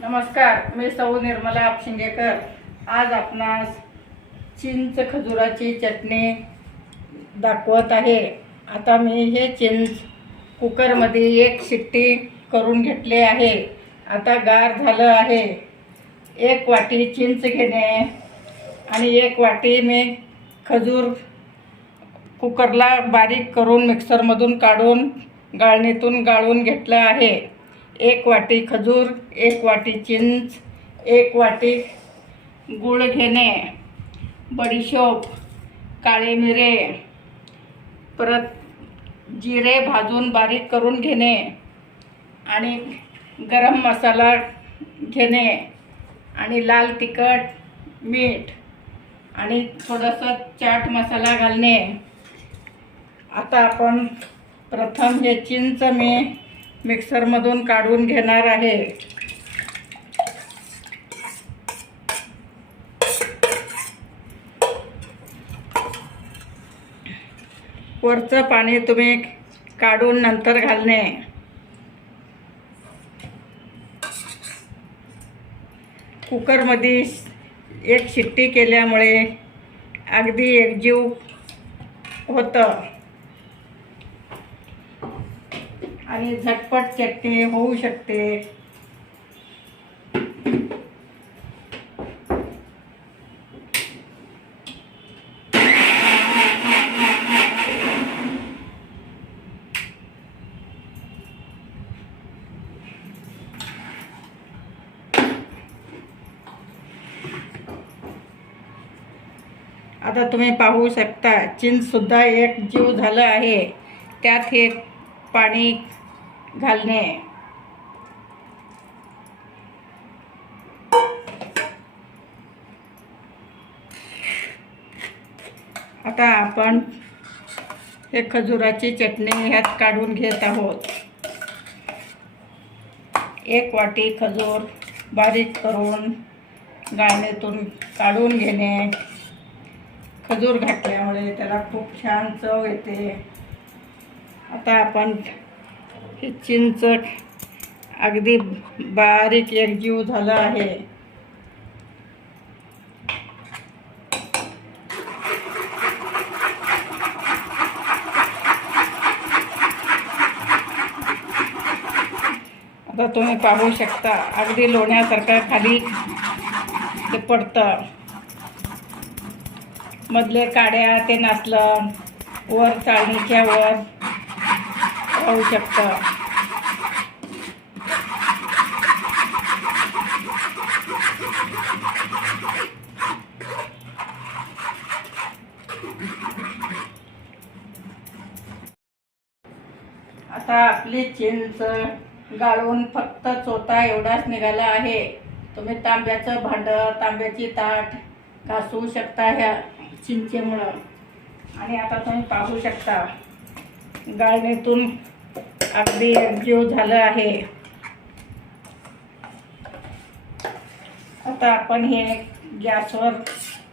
नमस्कार मी सौ निर्मला आपशिंगेकर आज आपणास चिंच खजुराची चटणी दाखवत आहे. आता मी हे चिंच कुकरमध्ये एक शिट्टी करून घेतले आहे. आता गार झालं आहे. एक वाटी चिंच घेणे आणि एक वाटी मी खजूर कुकरला बारीक करून मिक्सरमधून काढून गाळणीतून गाळून घेतलं आहे. एक वाटी खजूर एक वाटी चिंच एक वाटी गूळ घेणे बडीशोप काळे मिरे परत जिरे भाजून बारीक करून घेणे आणि गरम मसाला घेणे आणि लाल तिखट मीठ आणि थोडंसं चाट मसाला घालणे. आता आपण प्रथम हे चिंच मी मिक्सरमधून काढून घेणार आहे. वरचं पाणी तुम्ही काढून नंतर घालणे. कुकरमध्ये एक शिट्टी केल्यामुळे अगदी एकजीव होतं. आणि झटपट चटणी होऊ शकते. आता तुम्ही पाहू शकता चिंचसुद्धा एक जीव झालं आहे. त्यात हे पाणी घालणे. आता आपण हे खजुराची चटणी ह्यात काढून घेत आहोत. एक वाटी खजूर बारीक करून गाळणीतून काढून घेणे. खजूर घातल्यामुळे त्याला खूप छान चव येते. आता आपण हे चिंच अगदी बारीक एकजीव झालं आहे. आता तुम्ही पाहू शकता अगदी लोण्यासारखं खाली ते पडतं. मधले काड्या ते नाचलं वर चाळणीच्या वर पाहू शकतं. आता आपली चिंच गाळून फक्त चोथा एवढाच निघाला आहे. तुम्ही तांब्याचं भांडं तांब्याची ताट घासू शकता ह्या चिंचेमुळं. आणि आता तुम्ही पाहू शकता गाळणीतून अगदी एकजीव झालं आहे. आता आपण हे गॅसवर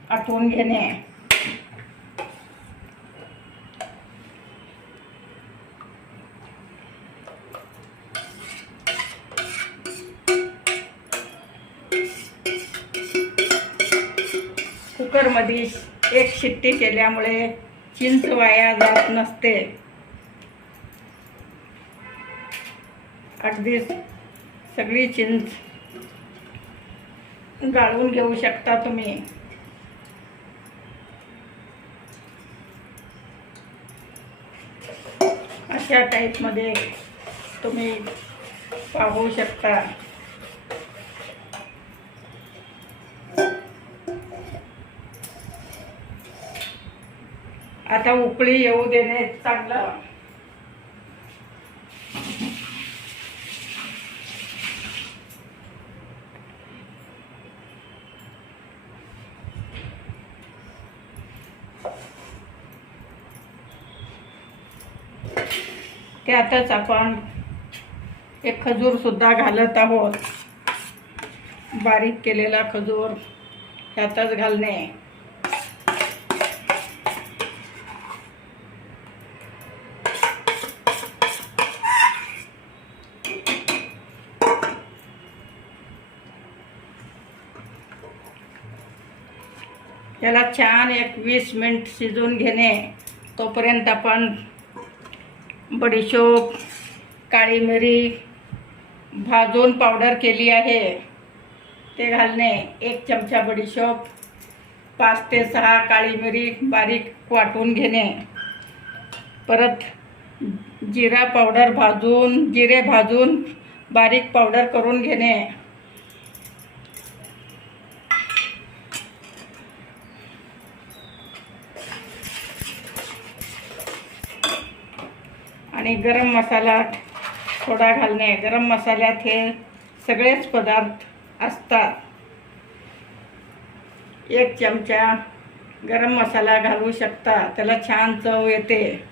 आठवून घेणे. कुकरमध्ये एक शिट्टी केल्यामुळे चिंच वाया जात नसते. अगदी सगळी चिंच गाळून घेऊ शकता तुम्ही. अशा टाईपमध्ये तुम्ही पाहू शकता. आता उकळी येऊ देणे चांगलं. त्यातच आपण एक खजूर सुद्धा घालत आहोत. बारीक केलेला खजूर त्यातच घालणे. त्याला छान एक वीस मिनिट शिजवून घेणे. तोपर्यंत आपण बडीशोप काळी मिरी भाजून पावडर केली आहे. ते घालणे. एक चमचा बडीशोप पाच ते सहा काळी मिरी बारीक वाटून घेणे. परत जिरा पावडर भाजून जिरे भाजून बारीक पावडर करून घेणे. आणि गरम मसाला थोडा घालणे. गरम मसाल्यात हे सगळेच पदार्थ असतात. एक चमचा गरम मसाला घालू शकता. त्याला छान चव येते.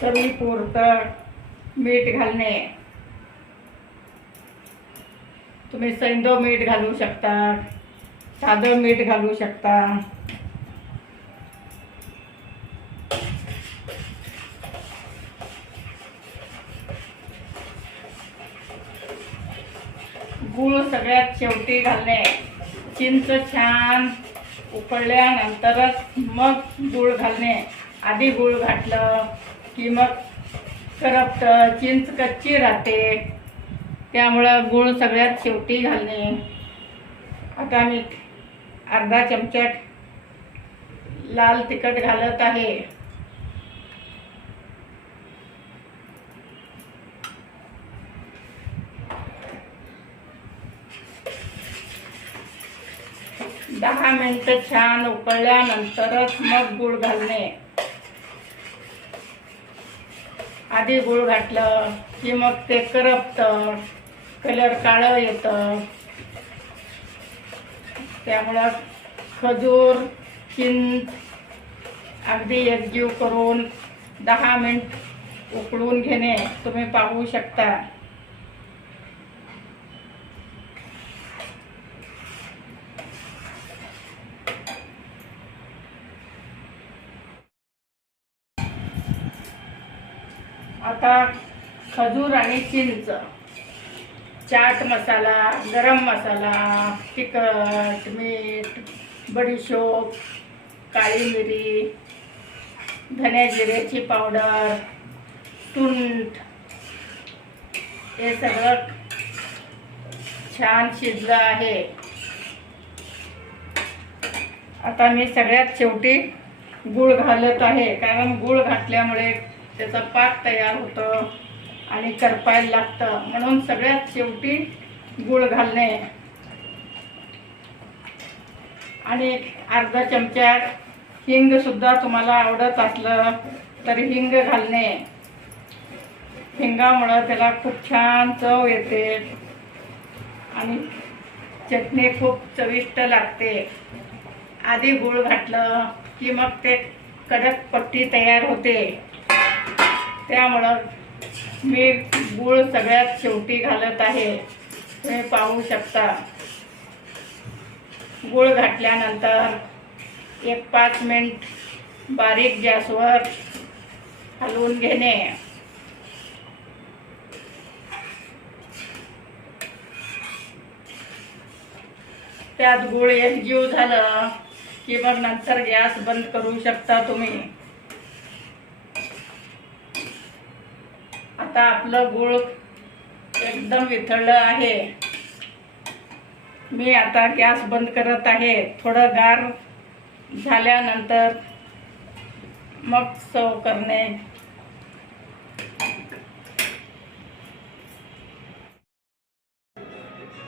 चवीपुरतं मीठ घालणे. तुम्ही सैंदव मीठ घालू शकता साधं मीठ घालू शकता. गूळ सगळ्यात शेवटी घालणे. चिंच छान उकळल्यानंतरच मग गूळ घालणे. आधी गूळ घातलं की मग करपतं चिंच कच्ची राहते. त्यामुळं गूळ सगळ्यात शेवटी घालणे. आता मी अर्धा चमचा लाल तिखट घालत आहे. दहा मिनिटं छान उकळल्यानंतरच मग गूळ घालणे. आधी गूळ घातलं की मग ते करपतं. कलर काळं येतं. त्यामुळं खजूर चिंच अगदी एकजीव करून दहा मिनिट उकळून घेणे तुम्ही पाहू शकता. आता खजूर आणि चिंच. चाट मसाला गरम मसाला तिखट मीठ बडीशोप काळी मिरी धने जिऱ्याची पावडर तुंट हे सगळं छान शिजलं आहे. आता मी सगळ्यात शेवटी गूळ घालत आहे. कारण गूळ घातल्यामुळे त्याचा पाक तयार होतं आणि करपायला लागतं. म्हणून सगळ्यात शेवटी गूळ घालणे. आणि अर्धा चमचा हिंग सुद्धा तुम्हाला आवडत असलं तर हिंग घालणे. हिंगामुळं त्याला खूप छान चव येते. आणि चटणी खूप चविष्ट लागते. आधी गूळ घातलं की मग ते कडक पट्टी तयार होते. त्यामुळं मी गूळ सगळ्यात शेवटी घालत आहे. तुम्ही पाहू शकता. गूळ घातल्यानंतर एक पाच मिनिट बारीक गॅसवर हलवून घेणे. त्यात गूळ एकजीव झालं की मग नंतर गॅस बंद करू शकता तुम्ही. आता आपलं गुळ एकदम विथळलं आहे. मी आता गॅस बंद करत आहे. थोडं गार झाल्यानंतर मग सव करणे.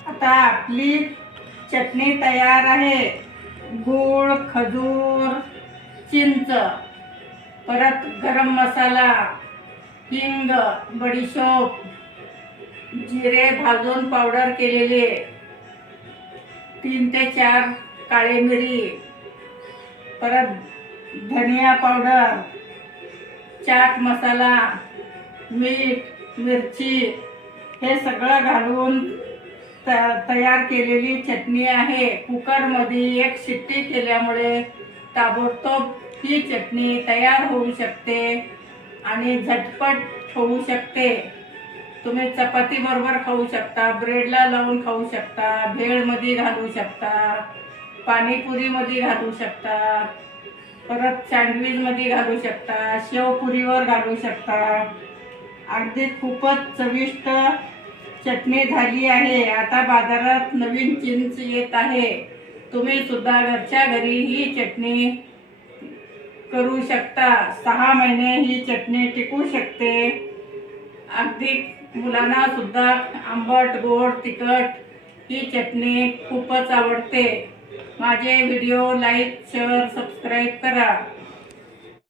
आता आपली चटणी तयार आहे. गूळ खजूर चिंच परत गरम मसाला. हिंग बडीशोप जिरे भाजून पावडर केलेले. तीन ते चार काळे मिरी. परत धनिया पावडर चाट मसाला मीठ मिरची हे सगळं घालून त- तयार केलेली चटणी आहे. कुकरमध्ये एक शिट्टी केल्यामुळे ताबडतोब ही चटणी तयार होऊ शकते. आणि झटपट होऊ शकते. तुम्ही चपाती बरोबर खाऊ शकता ब्रेडला लावून खाऊ शकता भेळमध्ये घालू शकता पाणीपुरीमध्ये घालू शकता परत सँडविचमध्ये घालू शकता शेवपुरीवर घालू शकता. अगदी खूपच चविष्ट चटणी झाली आहे. आता बाजारात नवीन चिंच येत आहे. तुम्ही सुद्धा घरच्या घरी ही चटणी करू शकता. सहा महिने ही चटणी टिकू शकते. अगदी मुलांना सुद्धा आंबट गोड तिखट ही चटणी खूपच आवडते. माझे व्हिडिओ लाईक शेअर सबस्क्राईब करा.